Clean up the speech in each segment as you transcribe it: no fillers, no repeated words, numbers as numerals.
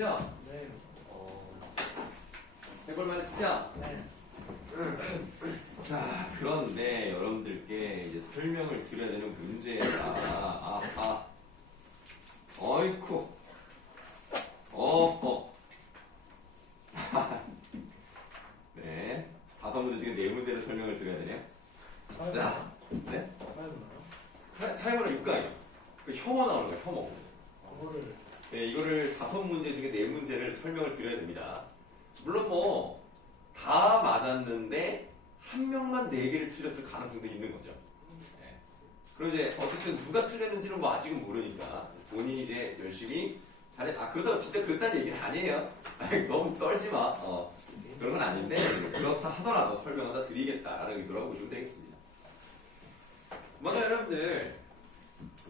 맞죠? 네. 해볼만 했죠? 네. 자, 그런데 여러분들께 이제 설명을 드려야 되는 문제가, 어이쿠, 네. 5문제 중에 4문제를 설명을 드려야 되네요. 자, 네? 사용나요? 사용으로 육가요. 그 혐오 나오는 거예요, 혐오. 그거를 네, 이거를 5문제 중에 4문제를 설명을 드려야 됩니다. 물론 다 맞았는데, 한 명만 4개를 틀렸을 가능성도 있는 거죠. 네. 그럼 이제, 어쨌든 누가 틀렸는지는 아직은 모르니까, 본인이 이제 열심히 잘해. 그렇다고 진짜 그렇다는 얘기는 아니에요. 너무 떨지 마. 그런 건 아닌데, 그렇다 하더라도 설명을 다 드리겠다라는 의도라고 보시면 되겠습니다. 먼저 여러분들,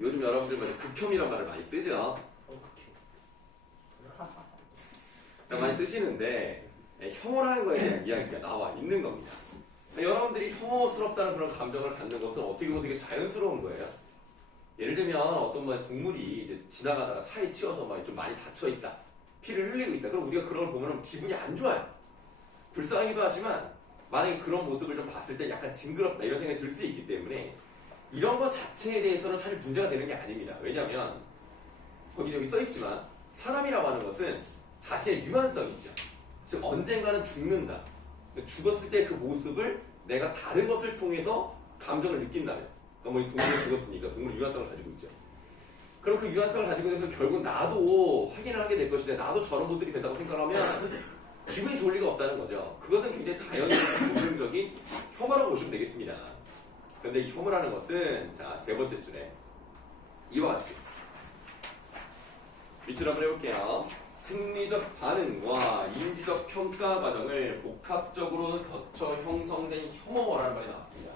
요즘 여러분들 극혐이란 말을 많이 쓰죠? 자, 많이 쓰시는데, 혐오라는 거에 대한 이야기가 나와 있는 겁니다. 여러분들이 혐오스럽다는 그런 감정을 갖는 것은 어떻게 보면 되게 자연스러운 거예요. 예를 들면 어떤 동물이 이제 지나가다가 차에 치여서 좀 많이 다쳐있다. 피를 흘리고 있다. 그럼 우리가 그런 걸 보면 기분이 안 좋아요. 불쌍하기도 하지만 만약에 그런 모습을 좀 봤을 때 약간 징그럽다 이런 생각이 들 수 있기 때문에 이런 것 자체에 대해서는 사실 문제가 되는 게 아닙니다. 왜냐하면 거기 써있지만 사람이라고 하는 것은 자신의 유한성이 있죠. 즉 언젠가는 죽는다. 죽었을 때 그 모습을 내가 다른 것을 통해서 감정을 느낀다면, 그러니까 동물이 죽었으니까 동물 유한성을 가지고 있죠. 그럼 그 유한성을 가지고 있어서 결국 나도 확인을 하게 될 것인데 나도 저런 모습이 된다고 생각하면 기분이 좋을 리가 없다는 거죠. 그것은 굉장히 자연스럽고 본능적인 혐오라고 보시면 되겠습니다. 그런데 이 혐오라는 것은 자, 3번째 줄에 이와 같이 밑줄 한번 해볼게요. 생리적 반응과 인지적 평가 과정을 복합적으로 거쳐 형성된 혐오라는 말이 나왔습니다.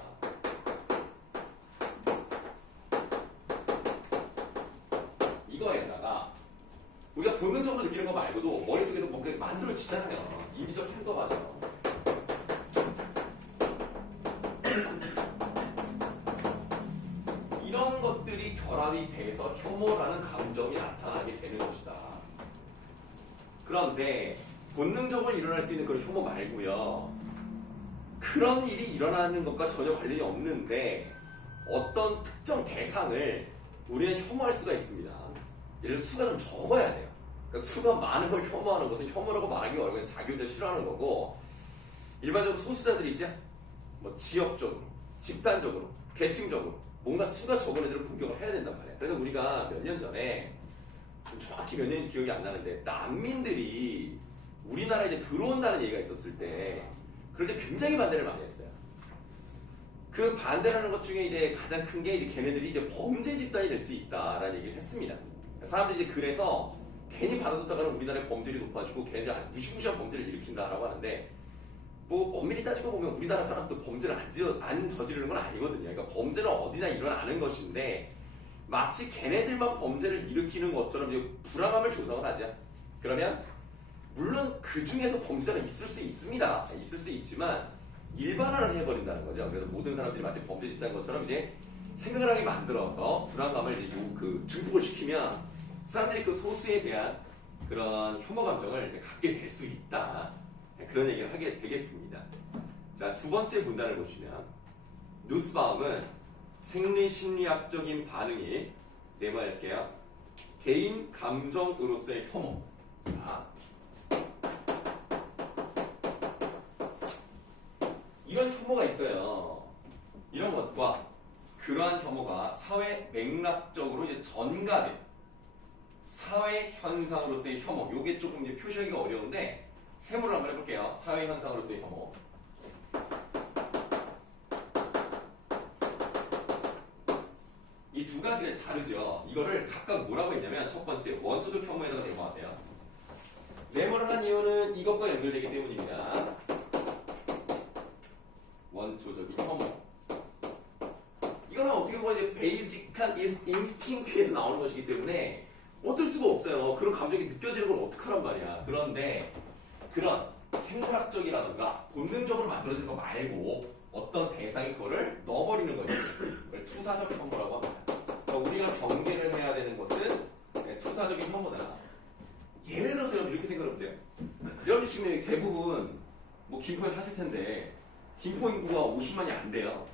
이거에다가 우리가 본능적으로 느끼는 거 말고도 머릿속에서 뭔가 만들어지잖아요. 인지적 평가 과정. 이런 것들이 결합이 돼서 혐오라는 감정이 나타나게 되는 것이다. 그런데 본능적으로 일어날 수 있는 그런 혐오 말고요. 그런 일이 일어나는 것과 전혀 관련이 없는데 어떤 특정 대상을 우리는 혐오할 수가 있습니다. 예를 들어 수가 좀 적어야 돼요. 그러니까 수가 많은 걸 혐오하는 것은 혐오라고 말하기 어려워요. 자기 혼자 싫어하는 거고 일반적으로 소수자들이 있죠. 지역적으로, 집단적으로, 계층적으로 뭔가 수가 적은 애들을 공격을 해야 된단 말이에요. 그래서 우리가 몇 년 전에 정확히 몇 년인지 기억이 안 나는데 난민들이 우리나라에 이제 들어온다는 얘기가 있었을 때 그럴 때 굉장히 반대를 많이 했어요. 그 반대라는 것 중에 이제 가장 큰 게 이제 걔네들이 이제 범죄 집단이 될 수 있다라는 얘기를 했습니다. 사람들이 이제 그래서 괜히 받아뒀다가는 우리나라의 범죄율이 높아지고 걔네들이 아주 무시무시한 범죄를 일으킨다라고 하는데 엄밀히 따지고 보면 우리나라 사람도 범죄를 안 저지르는 건 아니거든요. 그러니까 범죄는 어디나 일어나는 것인데 마치 걔네들만 범죄를 일으키는 것처럼 이제 불안함을 조성을 하죠. 그러면 물론 그 중에서 범죄가 있을 수 있습니다. 있을 수 있지만 일반화를 해버린다는 거죠. 그래서 모든 사람들이 마치 범죄 짓다는 것처럼 이제 생각을 하게 만들어서 불안감을 이제 증폭을 시키면 사람들이 그 소수에 대한 그런 혐오 감정을 이제 갖게 될 수 있다. 그런 얘기를 하게 되겠습니다. 자, 2번째 문단을 보시면 누스바움은 생리심리학적인 반응이 네모할게요. 개인 감정으로서의 혐오. 이런 혐오가 있어요. 이런 것과 그러한 혐오가 사회 맥락적으로 이제 전가된 사회 현상으로서의 혐오. 요게 조금 이제 표시하기가 어려운데 세모를 한번 해볼게요. 사회 현상으로서의 혐오. 이 두 가지가 다르죠. 이거를 각각 뭐라고 했냐면 첫 번째 원초적 혐오에다가 대모하세요. 네모를 한 이유는 이것과 연결되기 때문입니다. 원초적인 혐오. 이거는 어떻게 보면 이제 베이직한 인스팅트에서 나오는 것이기 때문에 어쩔 수가 없어요. 그런 감정이 느껴지는 걸 어떡하란 말이야. 그런데 그런 생물학적이라든가 본능적으로 만들어지는 거 말고 어떤 대상이 그거를 넣어버리는 거죠. 그걸 투사적 혐오라고 합니다. 그러니까 우리가 경계를 해야 되는 것은 투사적인 혐오다. 예를 들어서 지금 대부분 뭐 김포에 사실 텐데 김포 인구가 50만이 안 돼요.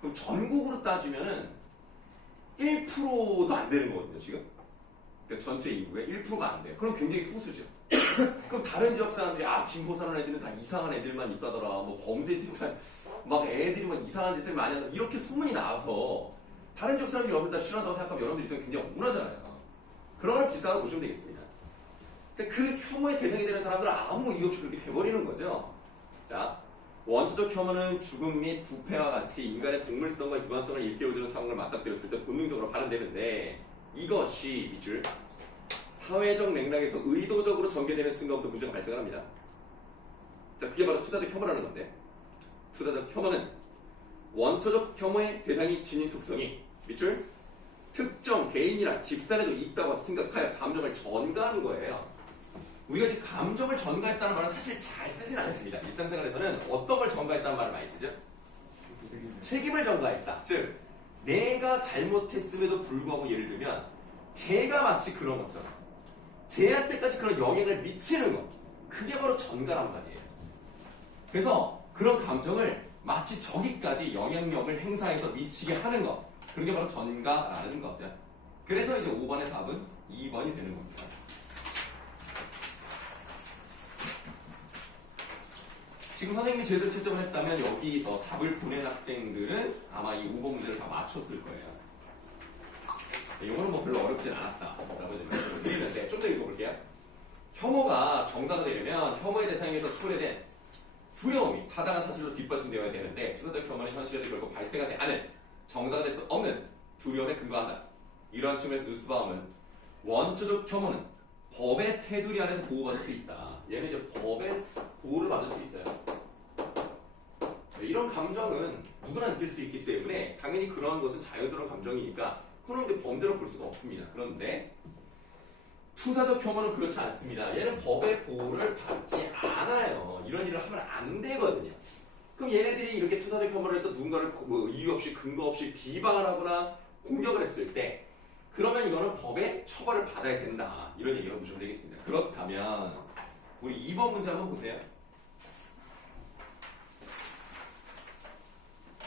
그럼 전국으로 따지면은 1%도 안 되는 거거든요, 지금. 그러니까 전체 인구의 1%가 안 돼요. 그럼 굉장히 소수죠. 그럼 다른 지역 사람들이 김포 사는 애들은 다 이상한 애들만 있다더라. 뭐 범죄집단 막 애들이 막 이상한 짓을 많이 한다. 이렇게 소문이 나와서 다른 지역 사람들이 여러분들 다 싫어한다고 생각하면 여러분들 입장에 굉장히 억울하잖아요. 그런 거랑 비슷하다고 보시면 되겠습니다. 근데 그 혐오의 대상이 되는 사람들은 아무 이유 없이 그렇게 돼버리는 거죠. 자, 원초적 혐오는 죽음 및 부패와 같이 인간의 동물성과 유한성을 일깨워주는 상황을 맞닥뜨렸을 때 본능적으로 발현되는데 이것이 밑줄 사회적 맥락에서 의도적으로 전개되는 순간부터 문제가 발생을 합니다. 자, 그게 바로 투사적 혐오라는 건데 투사적 혐오는 원초적 혐오의 대상이 지닌 속성이 밑줄 특정 개인이나 집단에도 있다고 생각하여 감정을 전가하는 거예요. 우리가 지금 감정을 전가했다는 말은 사실 잘 쓰진 않습니다. 일상생활에서는 어떤 걸 전가했다는 말을 많이 쓰죠? 책임을 전가했다. 즉 내가 잘못했음에도 불구하고 예를 들면 제가 마치 그런 것처럼 쟤한테까지 그런 영향을 미치는 것 그게 바로 전가란 말이에요. 그래서 그런 감정을 마치 저기까지 영향력을 행사해서 미치게 하는 것 그런 게 바로 전가라는 거죠. 그래서 이제 5번의 답은 2번이 되는 겁니다. 지금 선생님이 제대로 채점을 했다면 여기서 답을 보낸 학생들은 아마 이 5번 문제를 다 맞췄을 거예요. 이거는 뭐 별로 어렵진 않았다라고 말씀을 드리는데 좀 더 읽어볼게요. 혐오가 정가가 되려면 혐오의 대상에서 초래된 두려움이 타당한 사실로 뒷받침되어야 되는데 투사적 혐오는 현실에서 결국 발생하지 않은 정당화 될 수 없는 두려움에 근거한다. 이러한 측면에서 누스바움은 원초적 혐오는 법의 테두리 안에서 보호받을 수 있다. 얘는 이제 법의 보호를 받을 수 있어요. 이런 감정은 누구나 느낄 수 있기 때문에 당연히 그러한 것은 자연스러운 감정이니까 그건 이제 범죄로 볼 수가 없습니다. 그런데 투사적 혐오는 그렇지 않습니다. 얘는 법의 보호를 받지 않아요. 이런 일을 하면 안 되거든요. 그럼 얘네들이 이렇게 투사적 혐오를 해서 누군가를 뭐 이유 없이 근거 없이 비방을 하거나 공격을 했을 때 그러면 이거는 법의 처벌을 받아야 된다. 이런 얘기로 보시면 되겠습니다. 그렇다면 우리 2번 문제 한번 보세요.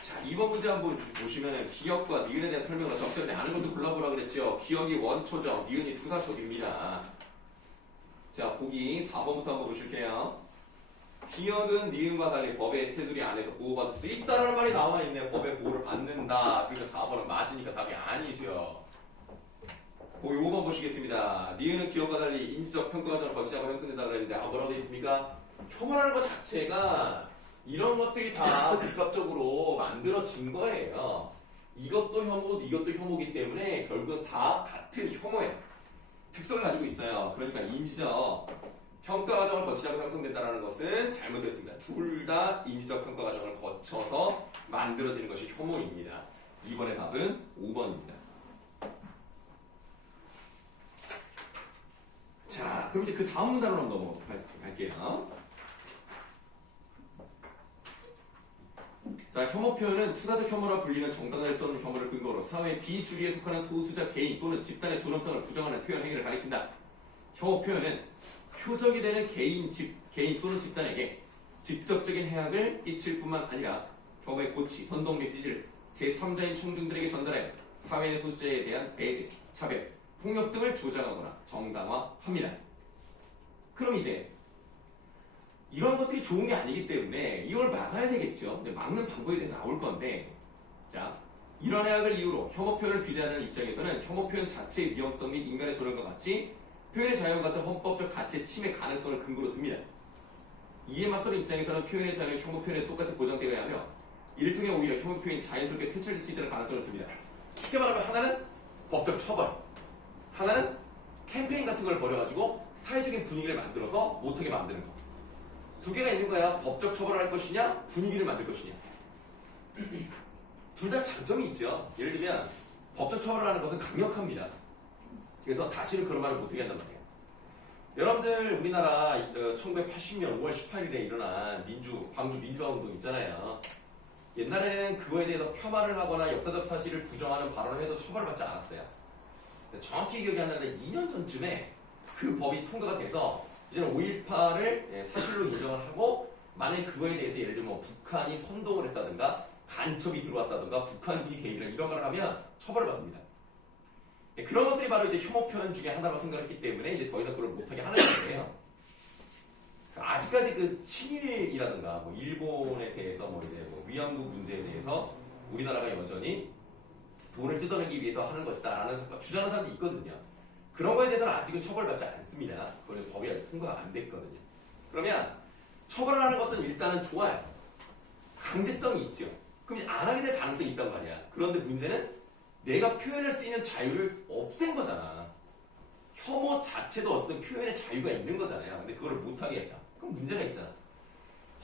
자, 2번 문제 한번 보시면 기억과 니은에 대한 설명과 적절히 아는 것을 골라보라 그랬죠. 기억이 원초적, 니은이 투사적입니다. 자, 보기 4번부터 한번 보실게요. 기억은 니은과 달리 법의 테두리 안에서 보호받을 수 있다는 말이 나와 있네. 법의 보호를 받는다. 그러니까 4번은 맞으니까 답이 아니죠. 보기 5번 보시겠습니다. 니은은 기억과 달리 인지적 평가 과정을 거치하고 형성된다고 그랬는데 뭐라고 되어 있습니까? 혐오라는 것 자체가 이런 것들이 다 복합적으로 만들어진 거예요. 이것도 혐오고 이것도 혐오기 때문에 결국은 다 같은 혐오의 특성을 가지고 있어요. 그러니까 인지적 평가 과정을 거치하고 형성된다는 것은 잘못됐습니다. 둘 다 인지적 평가 과정을 거쳐서 만들어지는 것이 혐오입니다. 이번의 답은 5번입니다. 자, 그럼 이제 그 다음 문단으로 넘어갈게요. 자, 혐오 표현은 투사적 혐오라 불리는 정당화될 수 없는 혐오를 근거로 사회 비주류에 속하는 소수자 개인 또는 집단의 존엄성을 부정하는 표현 행위를 가리킨다. 혐오 표현은 표적이 되는 개인 또는 집단에게 직접적인 해악을 끼칠 뿐만 아니라 혐오의 고치, 선동 메시지를 제3자인 청중들에게 전달해 사회 내 소수자에 대한 배제, 차별, 폭력 등을 조장하거나 정당화합니다. 그럼 이제 이런 것들이 좋은 게 아니기 때문에 이걸 막아야 되겠죠. 근데 막는 방법이 대해서 나올 건데, 자, 이런 해악을 이유로 혐오 표현을 규제하는 입장에서는 혐오 표현 자체의 위험성 및 인간의 존엄과 같이 표현의 자유 같은 헌법적 가치의 침해 가능성을 근거로 듭니다. 이에 맞서는 입장에서는 표현의 자유는 혐오 표현에 똑같이 보장되어야 하며 이를 통해 오히려 혐오 표현이 자연스럽게 퇴출될 수 있다는 가능성을 듭니다. 쉽게 말하면 하나는 법적 처벌, 하나는 캠페인 같은 걸 벌여가지고 사회적인 분위기를 만들어서 못하게 만드는 거. 두 개가 있는 거야. 법적 처벌을 할 것이냐, 분위기를 만들 것이냐. 둘 다 장점이 있죠. 예를 들면 법적 처벌을 하는 것은 강력합니다. 그래서 다시는 그런 말을 못하게 한단 말이에요. 여러분들 우리나라 1980년 5월 18일에 일어난 광주 민주화 운동 있잖아요. 옛날에는 그거에 대해서 폄하를 하거나 역사적 사실을 부정하는 발언을 해도 처벌을 받지 않았어요. 정확히 기억이 안 나는데 2년 전쯤에 그 법이 통과가 돼서 이제는 5.18을 사실로 인정을 하고 만약에 그거에 대해서 예를 들면 뭐 북한이 선동을 했다든가 간첩이 들어왔다든가 북한군이 개입이나 이런 걸 하면 처벌을 받습니다. 그런 것들이 바로 이제 혐오 표현 중에 하나라고 생각했기 때문에 이제 더 이상 그걸 못하게 하는 건데요. 아직까지 그 친일이라든가 뭐 일본에 대해서 뭐 이제 뭐 위안부 문제에 대해서 우리나라가 여전히 돈을 뜯어내기 위해서 하는 것이다라는 주장하는 사람도 있거든요. 그런 거에 대해서는 아직은 처벌받지 않습니다. 그건 법이 아직 통과가 안 됐거든요. 그러면 처벌을 하는 것은 일단은 좋아요. 강제성이 있죠. 그럼 이제 안 하게 될 가능성이 있단 말이야. 그런데 문제는 내가 표현할 수 있는 자유를 없앤 거잖아. 혐오 자체도 어쨌든 표현의 자유가 있는 거잖아요. 근데 그걸 못하게 했다. 그럼 문제가 있잖아.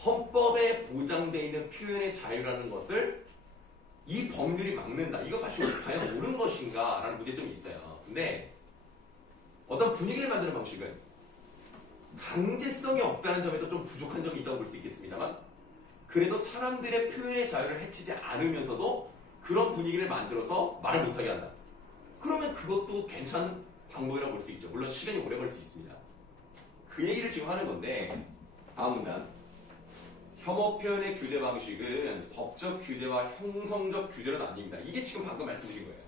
헌법에 보장되어 있는 표현의 자유라는 것을 이 법률이 막는다. 이거 사실 과연 옳은 것인가? 라는 문제점이 있어요. 근데 어떤 분위기를 만드는 방식은 강제성이 없다는 점에서 좀 부족한 점이 있다고 볼 수 있겠습니다만 그래도 사람들의 표현의 자유를 해치지 않으면서도 그런 분위기를 만들어서 말을 못하게 한다. 그러면 그것도 괜찮은 방법이라고 볼 수 있죠. 물론 시간이 오래 걸릴 수 있습니다. 그 얘기를 지금 하는 건데 다음 문단. 혐오 표현의 규제 방식은 법적 규제와 형성적 규제로 나뉩니다. 이게 지금 방금 말씀드린 거예요.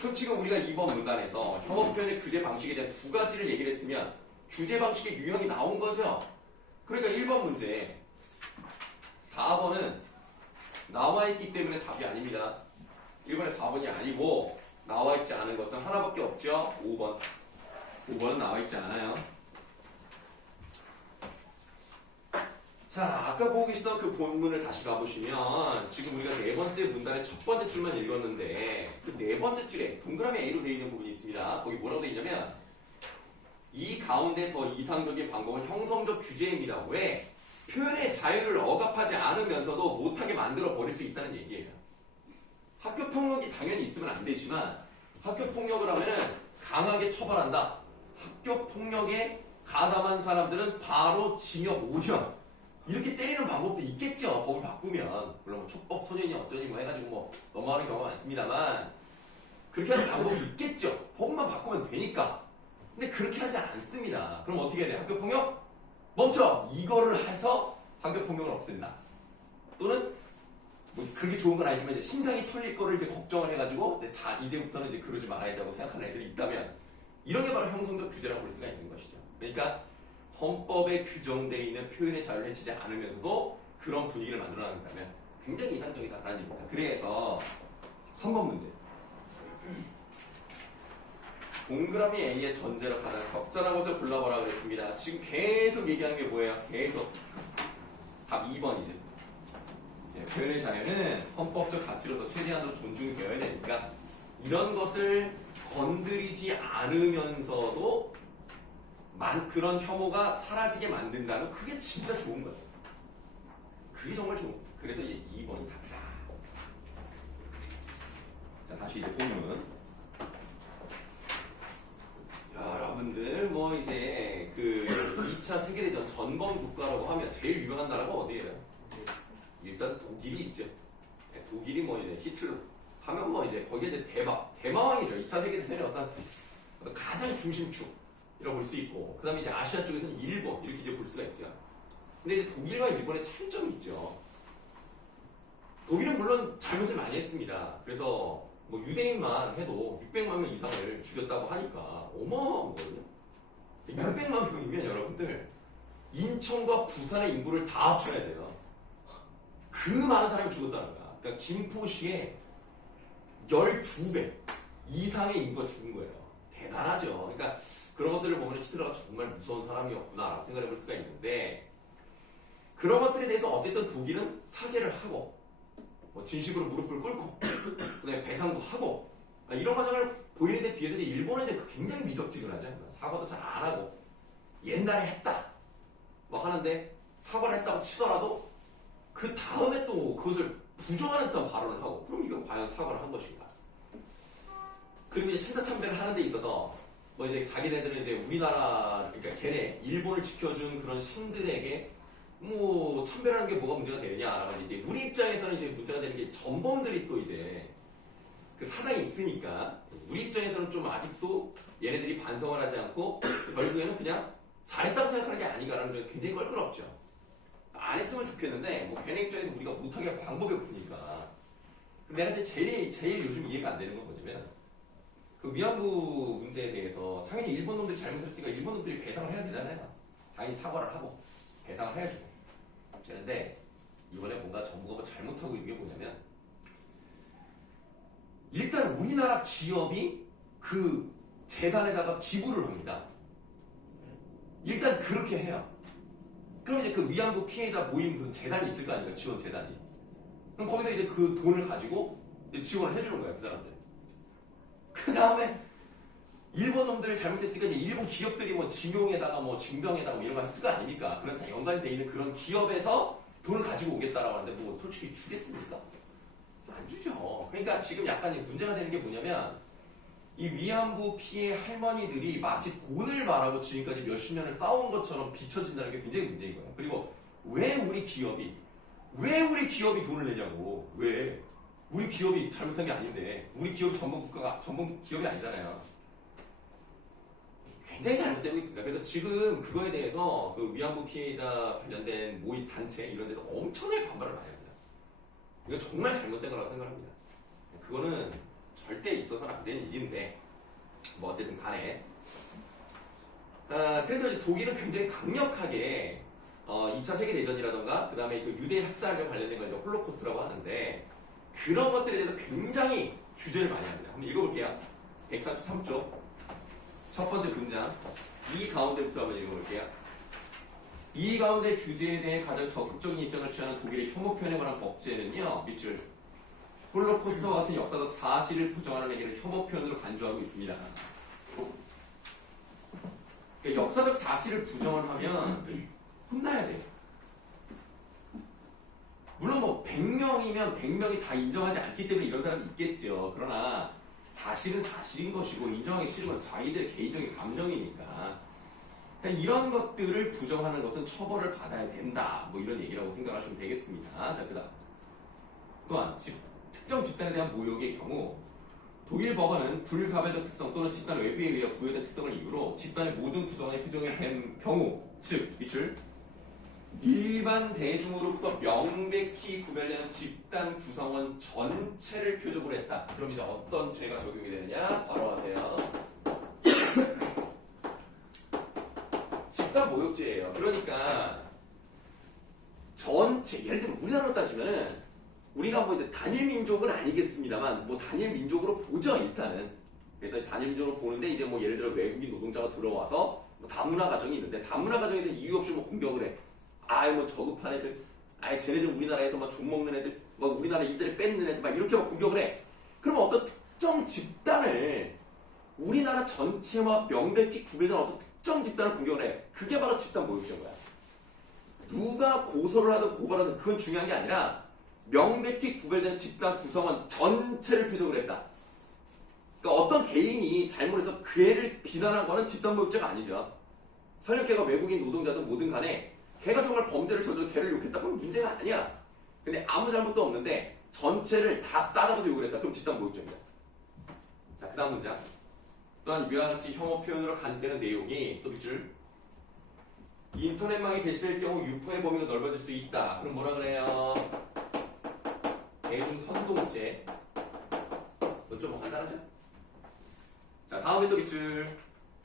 그럼 지금 우리가 이번 문단에서 혐오 표현의 규제 방식에 대한 두 가지를 얘기를 했으면 규제 방식의 유형이 나온 거죠. 그러니까 1번 문제 4번은 나와 있기 때문에 답이 아닙니다. 1번에 4번이 아니고 나와 있지 않은 것은 하나밖에 없죠. 5번. 5번은 나와 있지 않아요. 자, 아까 보고 계시던 그 본문을 다시 가보시면 지금 우리가 네 번째 문단의 첫 번째 줄만 읽었는데 그 네 번째 줄에 동그라미 A로 되어 있는 부분이 있습니다. 거기 뭐라고 되어 있냐면 이 가운데 더 이상적인 방법은 형성적 규제입니다. 왜? 표현의 자유를 억압하지 않으면서도 못하게 만들어 버릴 수 있다는 얘기예요. 학교 폭력이 당연히 있으면 안 되지만 학교 폭력을 하면은 강하게 처벌한다. 학교 폭력에 가담한 사람들은 바로 징역 5년 이렇게 때리는 방법도 있겠죠. 법을 바꾸면 물론 뭐 촉법 소년이 어쩌니 뭐 해가지고 뭐 넘어가는 경우가 많습니다만 그렇게 하는 방법이 있겠죠. 법만 바꾸면 되니까. 근데 그렇게 하지 않습니다. 그럼 어떻게 해야 돼? 학교 폭력 멈춰! 이거를 해서 학교 폭력을 없앤다. 또는 뭐 그게 좋은 건 아니지만 이제 신상이 털릴 거를 이제 걱정을 해가지고 이제부터는 이제 그러지 말아야지라고 생각하는 애들이 있다면 이런 게 바로 형성적 규제라고 볼 수가 있는 것이죠. 그러니까 헌법에 규정되어 있는 표현의 자유를 해치지 않으면서도 그런 분위기를 만들어낸다면 굉장히 이상적이다라는 얘기입니다. 그래서 3번 문제. 동그라미 A의 전제로 가장 적절한 것을 골라보라고 했습니다. 지금 계속 얘기하는 게 뭐예요? 계속. 답 2번이죠. 표현의 자유는 헌법적 가치로서 최대한으로 존중되어야 되니까 이런 것을 건드리지 않으면서도 그런 혐오가 사라지게 만든다면 그게 진짜 좋은 거예요. 그게 정말 좋은 거예요. 그래서 2번이 답이다. 자, 다시 이제 본문. 여러분들 뭐 이제 그 2차 세계대전 전범 국가라고 하면 제일 유명한 나라가 어디예요? 일단 독일이 있죠. 독일이 뭐 이제 히틀러 하면 뭐 이제 거기에 이제 대마왕이죠. 2차 세계대전의 어떤 가장 중심축이라고 볼 수 있고, 그 다음에 이제 아시아 쪽에서는 일본 이렇게 이제 볼 수가 있죠. 근데 이제 독일과 일본의 차이점이 있죠. 독일은 물론 잘못을 많이 했습니다. 그래서 뭐 유대인만 해도 600만 명 이상을 죽였다고 하니까 어마어마한 거거든요. 600만 명이면 여러분들 인천과 부산의 인구를 다 합쳐야 돼요. 그 많은 사람이 죽었다는 거야. 그러니까 김포시에 12배 이상의 인구가 죽은 거예요. 대단하죠. 그러니까 그런 것들을 보면 히틀러가 정말 무서운 사람이었구나라고 생각해 볼 수가 있는데, 그런 것들에 대해서 어쨌든 독일은 사죄를 하고 뭐 진심으로 무릎을 꿇고 그다음에 배상도 하고 이런 과정을 보이는 데 비해서 일본은 이제 굉장히 미적지근하죠. 사과도 잘 안 하고 옛날에 했다 뭐 하는데 사과를 했다고 치더라도 그 다음에 또 그것을 부정하는 듯한 발언을 하고, 그럼 이건 과연 사과를 한 것인가? 그리고 이제 신사참배를 하는 데 있어서 뭐 이제 자기네들은 이제 우리나라, 그러니까 걔네 일본을 지켜준 그런 신들에게 뭐 참배라는 게 뭐가 문제가 되느냐라고, 이제 우리 입장에서는 이제 문제가 되는 게 전범들이 또 이제 그 사당이 있으니까 우리 입장에서는 좀 아직도 얘네들이 반성을 하지 않고 결국에는 그냥 잘했다고 생각하는 게 아닌가라는 게 굉장히 껄끄럽죠. 안 했으면 좋겠는데 뭐 걔네 입장에서 우리가 못하게 할 방법이 없으니까. 내가 제일 요즘 이해가 안 되는 건 뭐냐면 그 위안부 문제에 대해서 당연히 일본 놈들이 잘못했으니까 일본 놈들이 배상을 해야 되잖아요. 당연히 사과를 하고 배상을 해야죠. 그런데 이번에 뭔가 정부가 뭐 잘못하고 있는 게 뭐냐면 일단 우리나라 기업이 그 재단에다가 기부를 합니다. 일단 그렇게 해요. 그럼 이제 그 위안부 피해자 모임 무슨 재단이 있을 거 아닙니까? 지원 재단이. 그럼 거기서 이제 그 돈을 가지고 이제 지원을 해주는 거예요, 그 사람들. 그 다음에 일본 놈들 잘못했으니까 이제 일본 기업들이 뭐 징용에다가 뭐 징병에다가 뭐 이런 거 했을 거 아닙니까? 그런 다 연관이 돼 있는 그런 기업에서 돈을 가지고 오겠다라고 하는데 뭐 솔직히 주겠습니까? 안 주죠. 그러니까 지금 약간 문제가 되는 게 뭐냐면 이 위안부 피해 할머니들이 마치 돈을 말하고 지금까지 몇십 년을 싸운 것처럼 비춰진다는 게 굉장히 문제인 거예요. 그리고 왜 우리 기업이 돈을 내냐고. 왜? 우리 기업이 잘못한 게 아닌데 우리 기업이 전문 기업이 아니잖아요. 굉장히 잘못되고 있습니다. 그래서 지금 그거에 대해서 그 위안부 피해자 관련된 모임 단체 이런 데도 엄청나게 반발을 많이 합니다. 이건 정말 잘못된 거라고 생각합니다. 그거는 절대 있어서는 안 되는 일인데 뭐 어쨌든 간에 그래서 이제 독일은 굉장히 강력하게 2차 세계대전이라던가 그 다음에 그 유대인 학살과 관련된 걸 이제 홀로코스트라고 하는데 그런 것들에 대해서 굉장히 규제를 많이 합니다. 한번 읽어볼게요. 143쪽 첫 번째 문장 이 가운데부터 한번 읽어볼게요. 이 가운데 규제에 대해 가장 적극적인 입장을 취하는 독일의 혐오 표현에 관한 법제는요. 밑줄 홀로코스트와 같은 역사적 사실을 부정하는 행위를 혐오 표현으로 간주하고 있습니다. 그러니까 역사적 사실을 부정을 하면 혼나야 돼요. 물론 뭐 100명이면 100명이 다 인정하지 않기 때문에 이런 사람이 있겠죠. 그러나 사실은 사실인 것이고 인정하기 싫은 건 자기들의 개인적인 감정이니까 이런 것들을 부정하는 것은 처벌을 받아야 된다. 뭐 이런 얘기라고 생각하시면 되겠습니다. 자, 그다음 또한 특정 집단에 대한 모욕의 경우 독일 법원은 불가변적 특성 또는 집단 외부에 의해 부여된 특성을 이유로 집단의 모든 구성원이 표정이 된 경우 즉 밑줄 일반 대중으로부터 명백히 구별되는 집단 구성원 전체를 표적으로 했다. 그럼 이제 어떤 죄가 적용이 되느냐? 바로 하세요. 집단 모욕죄예요. 그러니까 전체 예를 들면 우리나라로 따지면은 우리가 뭐 이제 단일 민족은 아니겠습니다만 뭐 단일 민족으로 보죠 일단은. 그래서 단일 민족으로 보는데 이제 뭐 예를 들어 외국인 노동자가 들어와서 뭐 다문화 가정이 있는데 다문화 가정에 대해 이유 없이 뭐 공격을 해. 아이 뭐 저급한 애들, 아이 쟤네들 우리나라에서 막 좀 먹는 애들, 막 우리나라 일자리 뺏는 애들 막 이렇게 막 공격을 해. 그러면 어떤 특정 집단을 우리나라 전체와 명백히 구별된 어떤 특정 집단을 공격을 해. 그게 바로 집단 모욕죄인 거야. 누가 고소를 하든 고발하든 그건 중요한 게 아니라 명백히 구별된 집단 구성원 전체를 표적으로 했다. 그러니까 어떤 개인이 잘못해서 그 애를 비난한 거는 집단 모욕죄가 아니죠. 설령 걔가 외국인 노동자든 뭐든 간에 걔가 정말 범죄를 저질러 걔를 욕했다. 그럼 문제가 아니야. 근데 아무 잘못도 없는데 전체를 다 싸가지고 욕을 했다. 그럼 집단 모욕죄입니다. 자, 그 다음 문장. 또한 위와 같이 혐오 표현으로 간주되는 내용이 또 밑줄 인터넷망에 게시될 경우 유포의 범위가 넓어질 수 있다. 그럼 뭐라 그래요? 대중 선동죄. 이건 좀 간단하죠? 자, 다음에 또 밑줄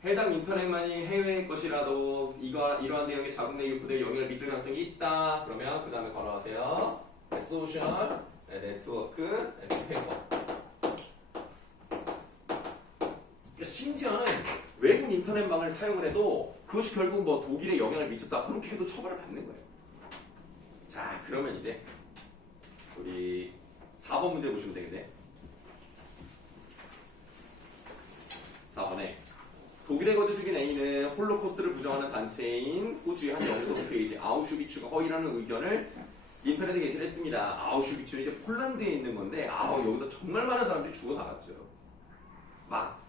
해당 인터넷망이 해외의 것이라도 이러한 내용의 자국 내 유포될 영향을 미칠 가능성이 있다. 그러면 그 다음에 걸어가세요. 소셜, 네트워크, 페이퍼. 심지어는 외국 인터넷망을 사용을 해도 그것이 결국 뭐 독일에 영향을 미쳤다. 그렇게 해도 처벌을 받는 거예요. 자, 그러면 이제 우리 4번 문제 보시면 되겠네. 4번에 독일의 거주 중인 A는 홀로코스트를 부정하는 단체인 호주의 한 영성 페이지 아우슈비츠가 허위라는 의견을 인터넷에 게시를 했습니다. 아우슈비츠는 이제 폴란드에 있는 건데 여기서 정말 많은 사람들이 죽어나갔죠. 막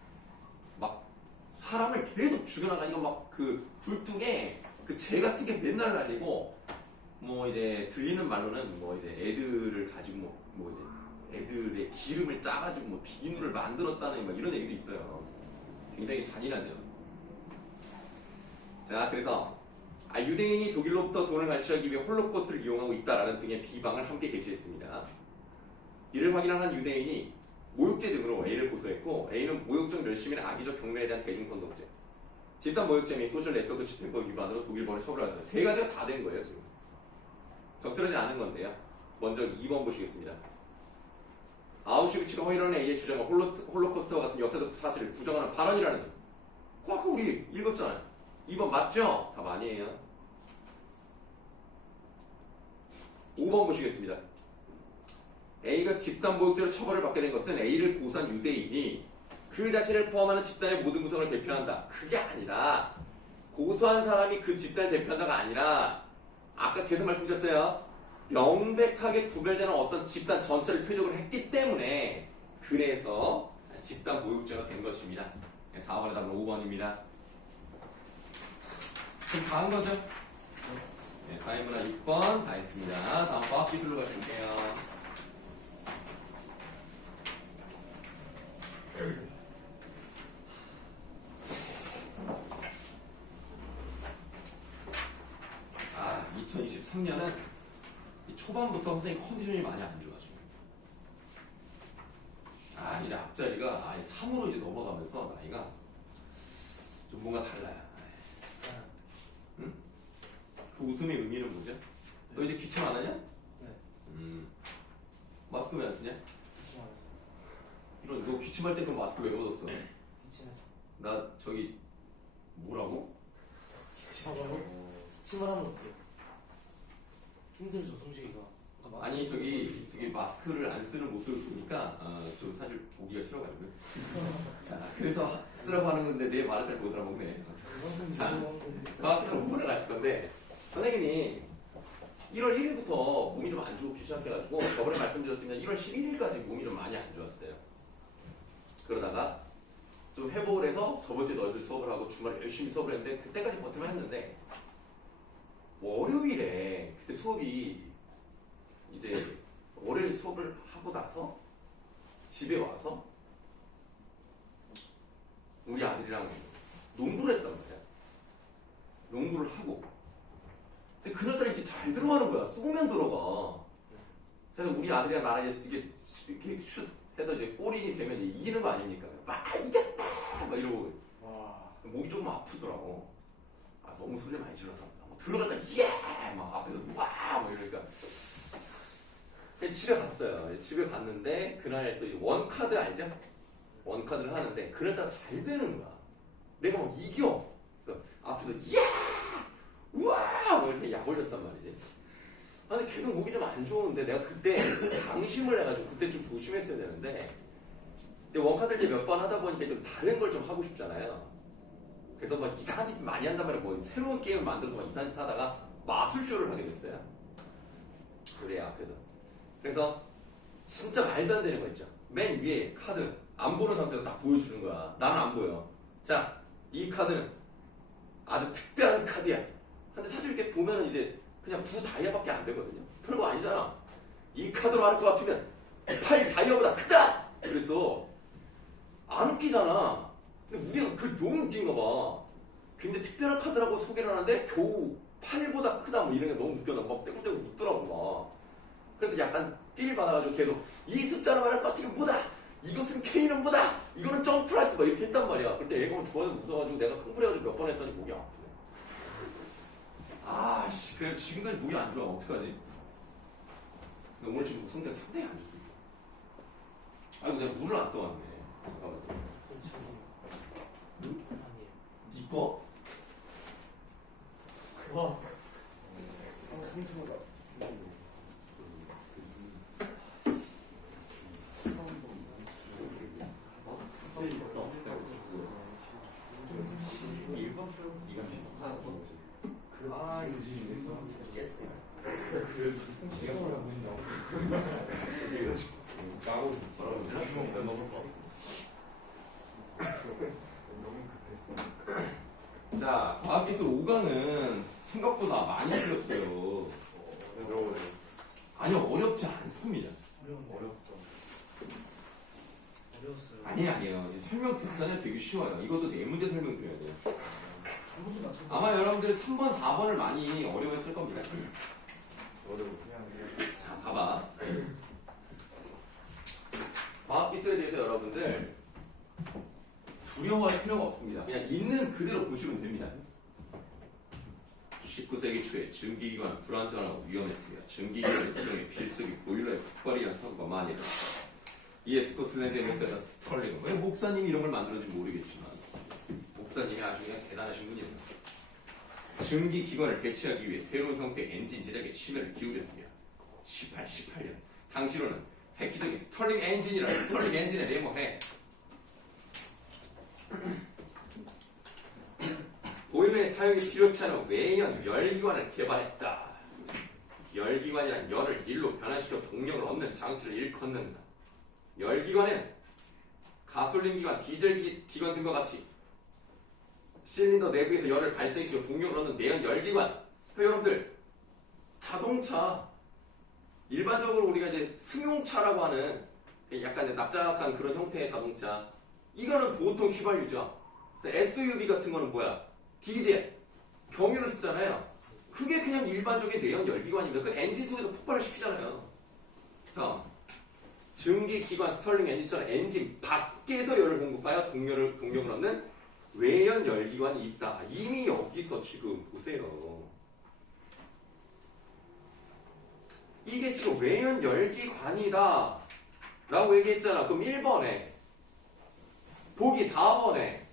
사람을 계속 죽여나가니까 막 그 굴뚝에 그 재 같은 게 맨날 날리고 뭐 이제 들리는 말로는 뭐 이제 애들을 가지고 뭐 이제 애들의 기름을 짜가지고 뭐 비누를 만들었다는 뭐 이런 얘기도 있어요. 굉장히 잔인하죠. 자, 그래서 유대인이 독일로부터 돈을 갈취하기 위해 홀로코스트를 이용하고 있다라는 등의 비방을 함께 게시했습니다. 이를 확인한 유대인이 모욕죄 등으로 A를 고소했고, A는 모욕적 멸시이나 악의적 경매에 대한 대중선동죄, 집단 모욕죄 및 소셜 네트워크 집행법 위반으로 독일벌을 처벌하죠. 세 가지가 다 된 거예요, 지금. 적절하지 않은 건데요. 먼저 2번 보시겠습니다. 아우슈비츠가 허이런에 의해 주장한 홀로코스트와 같은 역사적 사실을 부정하는 발언이라는 거. 아까 우리 읽었잖아요. 2번 맞죠? 답 아니에요. 5번 보시겠습니다. A가 집단 모욕죄로 처벌을 받게 된 것은 A를 고소한 유대인이 그 자신을 포함하는 집단의 모든 구성을 대표한다. 그게 아니라 고소한 사람이 그 집단을 대표한다가 아니라 아까 계속 말씀드렸어요. 명백하게 구별되는 어떤 집단 전체를 표적으로 했기 때문에 그래서 집단 모욕죄가 된 것입니다. 4번의 답은 5번입니다. 지금 다 한 거죠? 네, 4인분한 6번 다 했습니다. 다음 과학기술로 가실게요. 아, 2023년은 초반부터 선생님 컨디션이 많이 안 좋아져요. 이제 앞자리가 3으로 이제 넘어가면서 나이가 좀 뭔가 달라요. 응? 그 웃음의 의미는 뭐죠? 너 이제 기침 안 하냐? 네. 마스크 왜 안 쓰냐? 기침 안 했어요. 이런 너 기침할 때 그 마스크 왜 벗었어? 기침해서. 나 저기 뭐라고? 기침하고? 기침을 하면 어때요? 힘들죠, 숨쉬기가. 아니 저기 마스크를 안 쓰는 모습을 보니까 좀 사실 보기가 싫어가지고. 자, 그래서 쓰라고 하는 건데 내 말을 잘 못 알아먹네. 자, 과학적으로 본문을 가실 건데 선생님이 1월 1일부터 몸이 좀 안 좋기 시작해가지고 저번에 말씀드렸으면 1월 11일까지 몸이 좀 많이 안 좋았어요. 그러다가 좀 회복을 해서 저번 주에 너희들 수업을 하고 주말에 열심히 수업을 했는데 그때까지 버티면 했는데 월요일에 그때 수업이 이제 월요일 수업을 하고 나서 집에 와서 우리 아들이랑 농구를 했단 말이야. 농구를 하고 근데 그날따라 이게 잘 들어가는 거야. 쏘면 들어가. 그래서 우리 아들이랑 나랑 이렇게 슛 해서 이제 골인이 되면 이기는 거 아닙니까? 막 이겼다! 막 이러고 와. 목이 조금 아프더라고. 너무 소리를 많이 질렀나 보다. 들어갔다 예! 막 앞에서 우와! 막 이러니까 집에 갔어요. 집에 갔는데 그날 또 원카드 알죠? 원카드를 하는데 그날따라 잘 되는 거야. 내가 막 이겨. 앞에서 야! 우와! 뭐 이렇게 약 올렸단 말이지. 근데 계속 목이 좀 안 좋은데 내가 그때 방심을 해가지고 그때 좀 조심했어야 되는데 근데 원카드 이제 몇 번 하다 보니까 좀 다른 걸 좀 하고 싶잖아요. 그래서 막 이상한 짓 많이 한단 말이야. 뭐 새로운 게임을 만들어서 막 이상한 짓 하다가 마술쇼를 하게 됐어요. 그래 앞에서. 그래서 진짜 말도 안 되는 거 있죠. 맨 위에 카드 안 보는 상태로 딱 보여주는 거야. 나는 안 보여. 자, 이 카드는 아주 특별한 카드야. 근데 사실 이렇게 보면은 이제 그냥 9 다이아밖에 안 되거든요. 별거 아니잖아. 이 카드로 할 것 같으면 8 다이아보다 크다! 그래서 안 웃기잖아. 근데 우리가 그걸 너무 웃긴가 봐. 근데 특별한 카드라고 소개를 하는데 겨우 8보다 크다 뭐 이런 게 너무 웃겨나 막 떼굴떼굴 웃더라고 막. 그래도 약간 삘 받아가지고 계속 이 숫자로 말할 것 같으면 뭐다! 이것은 K는 뭐다! 이거는 점프라스 막 이렇게 했단 말이야. 근데 애가 좋아서 웃어가지고 내가 흥분해가지고 몇 번 했더니 목이 아프네. 아씨 그래 지금까지 목이 안 좋아. 어떡하지? 근데 오늘 지금 목 상태가 상당히 안 좋습니다. 아이고 내가 물을 안 떠왔네. 잠깐만. 아니에요. 니 거? 와. 상승하다. 자, 과학기술 5강은 생각보다 많이 틀렸어요. 아니요, 어렵지 않습니다. 어려웠어요. 아니에요. 이제 설명 듣잖아요. 되게 쉬워요. 이것도 네 문제 설명드려야 돼요. 한 번도 맞춰. 아마 여러분들 3번, 4번을 많이 어려워했을 겁니다. 어려워. 그냥. 자, 봐봐. 과학기술에 대해서 여러분들 두려워할 필요가 없습니다. 그냥 있는 그대로 보시면 됩니다. 19세기 초에 증기기관은 불안전하고 위험했으며 증기기관의 구성에 필수기 보일러의 폭발이라는 사고가 많이 일어났다. 이에 스코틀랜드의 목사가 스털링은 왜 목사님이 이런 걸 만들었는지 모르겠지만 목사님이 아주 그냥 대단하신 분이에요. 증기기관을 대체하기 위해 새로운 형태의 엔진 제작에 심혈을 기울였으며 18년 당시로는 획기적인 스털링 엔진이라는 스털링 엔진에 네모해 보일러의 사용이 필요치 않은 외연 열기관을 개발했다. 열기관이란 열을 일로 변환시켜 동력을 얻는 장치를 일컫는다. 열기관은 가솔린 기관, 디젤 기관 등과 같이 실린더 내부에서 열을 발생시켜 동력을 얻는 내연 열기관. 여러분들 자동차 일반적으로 우리가 이제 승용차라고 하는 약간 납작한 그런 형태의 자동차 이거는 보통 휘발유죠. SUV 같은 거는 뭐야? 디젤, 경유를 쓰잖아요. 그게 그냥 일반적인 내연 열기관입니다. 그 엔진 속에서 폭발을 시키잖아요. 증기기관 스털링 엔진처럼 엔진 밖에서 열을 공급하여 동력을 얻는 외연 열기관이 있다. 이미 여기서 지금 보세요. 이게 지금 외연 열기관이다 라고 얘기했잖아. 그럼 1번에 보기 4번에